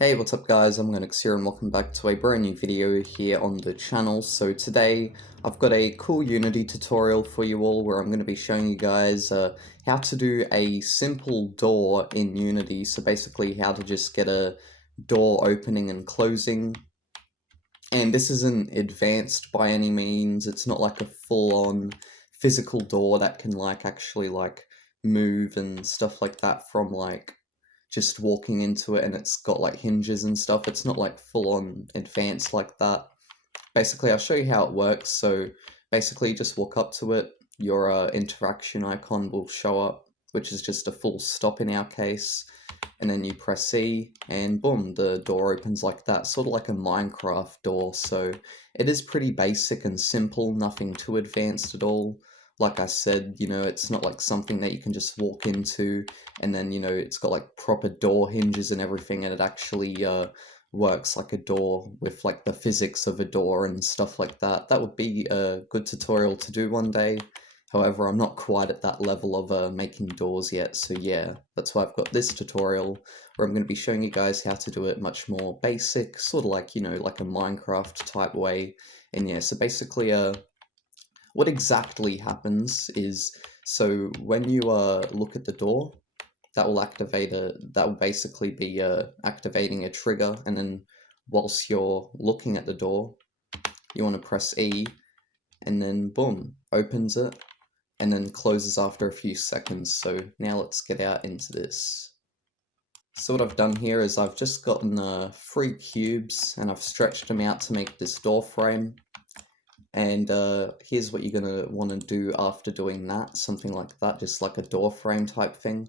Hey, what's up guys, I'm Omogonix here and welcome back to a brand new video here on the channel. So today I've got a cool Unity tutorial for you all where I'm going to be showing you guys how to do a simple door in Unity. So basically how to just get a door opening and closing. And this isn't advanced by any means, it's not like a full-on physical door that can actually move and stuff like that from just walking into it, and it's got hinges and stuff. It's not full on advanced like that. Basically, I'll show you how it works. So basically, you just walk up to it, your interaction icon will show up, which is just a full stop in our case, and then you press E, and boom, the door opens like that, sort of like a Minecraft door. So it is pretty basic and simple, nothing too advanced at all. Like I said, it's not like something that you can just walk into and then, it's got proper door hinges and everything, and it actually works like a door with the physics of a door and stuff like that. That would be a good tutorial to do one day. However, I'm not quite at that level of making doors yet, so yeah, that's why I've got this tutorial where I'm going to be showing you guys how to do it much more basic, sort of like a Minecraft type way. And yeah, so basically what exactly happens is, so when you look at the door, that will basically be activating a trigger, and then whilst you're looking at the door, you want to press E, and then boom, opens it, and then closes after a few seconds. So now let's get out into this. So what I've done here is I've just gotten 3 cubes, and I've stretched them out to make this door frame. And here's what you're going to want to do after doing that, something like that, just like a door frame type thing.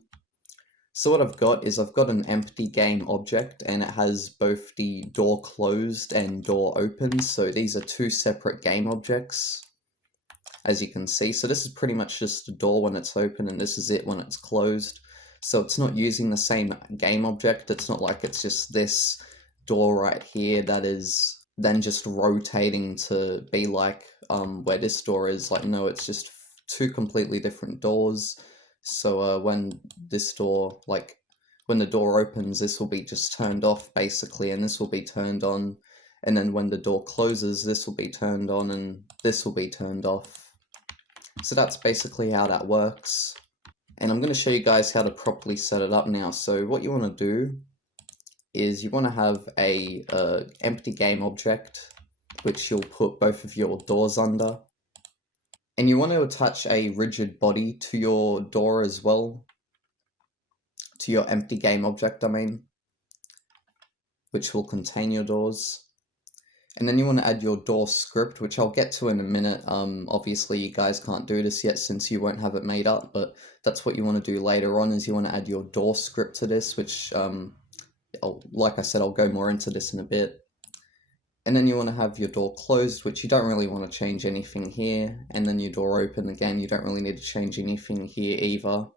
So what I've got is I've got an empty game object, and it has both the door closed and door open. So these are 2 separate game objects, as you can see. So this is pretty much just a door when it's open, and this is it when it's closed. So it's not using the same game object. It's not like it's just this door right here that is then just rotating to be where this door is. No, it's just 2 completely different doors. So when this door, when the door opens, this will be just turned off basically, and this will be turned on, and then when the door closes, this will be turned on and this will be turned off. So that's basically how that works, and I'm going to show you guys how to properly set it up now. So what you want to do is you want to have a empty game object, which you'll put both of your doors under, and you want to attach a rigid body to your door as well, to your empty game object, I mean, which will contain your doors. And then you want to add your door script, which I'll get to in a minute. Obviously you guys can't do this yet since you won't have it made up, but that's what you want to do later on, is you want to add your door script to this, which like I said, I'll go more into this in a bit. And then you want to have your door closed, which you don't really want to change anything here. And then your door open, again, you don't really need to change anything here either.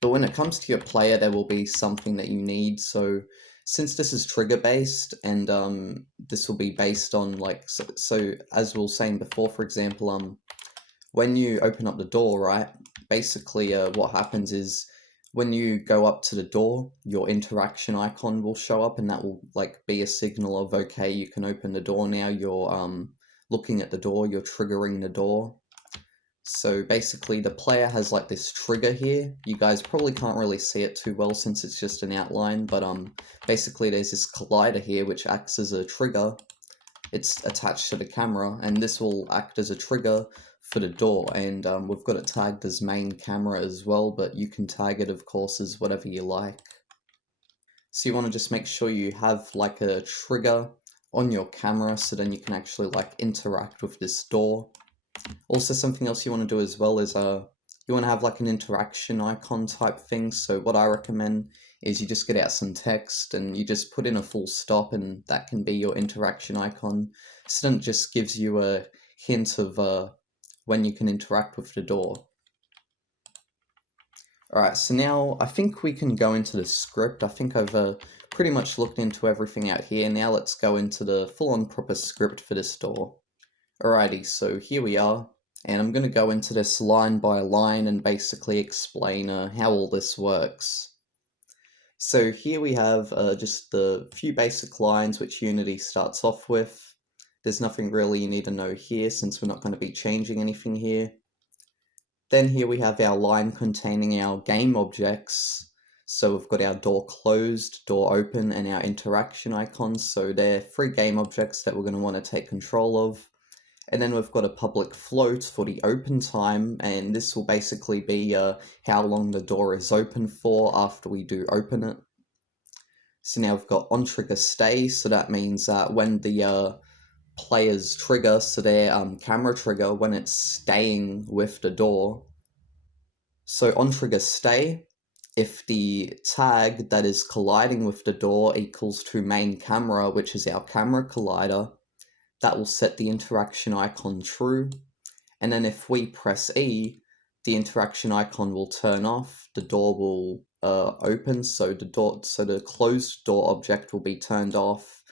But when it comes to your player, there will be something that you need. So since this is trigger based, and this will be based on so as we were saying before, for example, when you open up the door, right, basically what happens is, when you go up to the door, your interaction icon will show up, and that will be a signal of, okay, you can open the door now. You're looking at the door, you're triggering the door. So basically the player has this trigger here. You guys probably can't really see it too well since it's just an outline, but basically there's this collider here which acts as a trigger. It's attached to the camera, and this will act as a trigger for the door, and we've got it tagged as MainCamera as well, but you can tag it, of course, as whatever you like. So you want to just make sure you have a trigger on your camera, so then you can actually interact with this door. Also, something else you want to do as well is you want to have an interaction icon type thing. So what I recommend is you just get out some text and you just put in a full stop, and that can be your interaction icon. So then it just gives you a hint of when you can interact with the door. Alright, so now I think we can go into the script. I think I've pretty much looked into everything out here. Now let's go into the full-on proper script for this door. Alrighty, so here we are, and I'm going to go into this line by line and basically explain how all this works. So here we have just the few basic lines which Unity starts off with. There's nothing really you need to know here since we're not going to be changing anything here. Then here we have our line containing our game objects. So we've got our door closed, door open, and our interaction icons. So they're 3 game objects that we're going to want to take control of. And then we've got a public float for the open time, and this will basically be how long the door is open for after we do open it. So now we've got OnTriggerStay, so that means that when the player's trigger, so their camera trigger, when it's staying with the door. So OnTriggerStay, if the tag that is colliding with the door equals to MainCamera, which is our camera collider, that will set the interaction icon true. And then if we press E, the interaction icon will turn off, the door will open, so the closed door object will be turned off,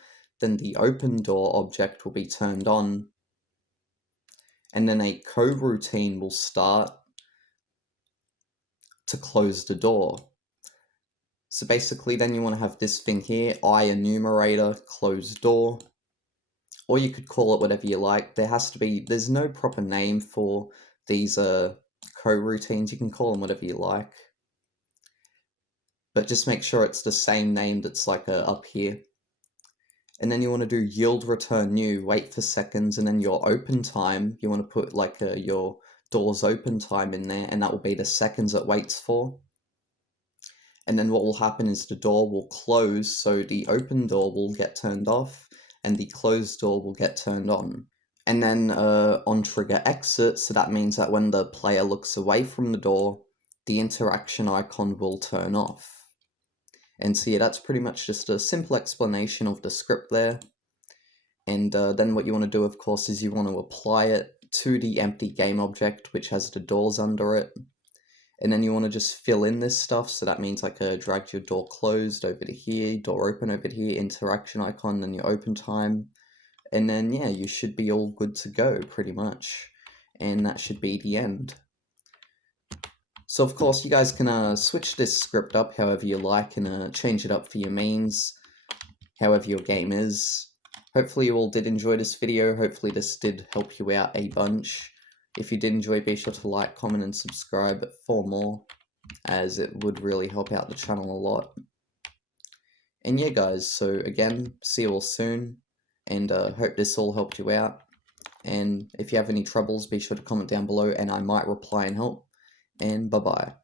then the open door object will be turned on, and then a coroutine will start to close the door. So basically then you want to have this thing here, IEnumerator, close door, or you could call it whatever you like. There's no proper name for these coroutines, you can call them whatever you like. But just make sure it's the same name that's like up here. And then you want to do yield return new, WaitForSeconds, and then your open time, you want to put like your door's open time in there, and that will be the seconds it waits for. And then what will happen is the door will close, so the open door will get turned off, and the closed door will get turned on. And then OnTriggerExit, so that means that when the player looks away from the door, the interaction icon will turn off. And so yeah, that's pretty much just a simple explanation of the script there. And then what you want to do, of course, is you want to apply it to the empty game object, which has the doors under it. And then you want to just fill in this stuff, so that means like drag your door closed over to here, door open over here, interaction icon, and your open time. And then yeah, you should be all good to go, pretty much. And that should be the end. So of course you guys can switch this script up however you like and change it up for your means, however your game is. Hopefully you all did enjoy this video, hopefully this did help you out a bunch. If you did enjoy, be sure to like, comment and subscribe for more, as it would really help out the channel a lot. And yeah guys, so again, see you all soon, and hope this all helped you out. And if you have any troubles, be sure to comment down below and I might reply and help. And bye-bye.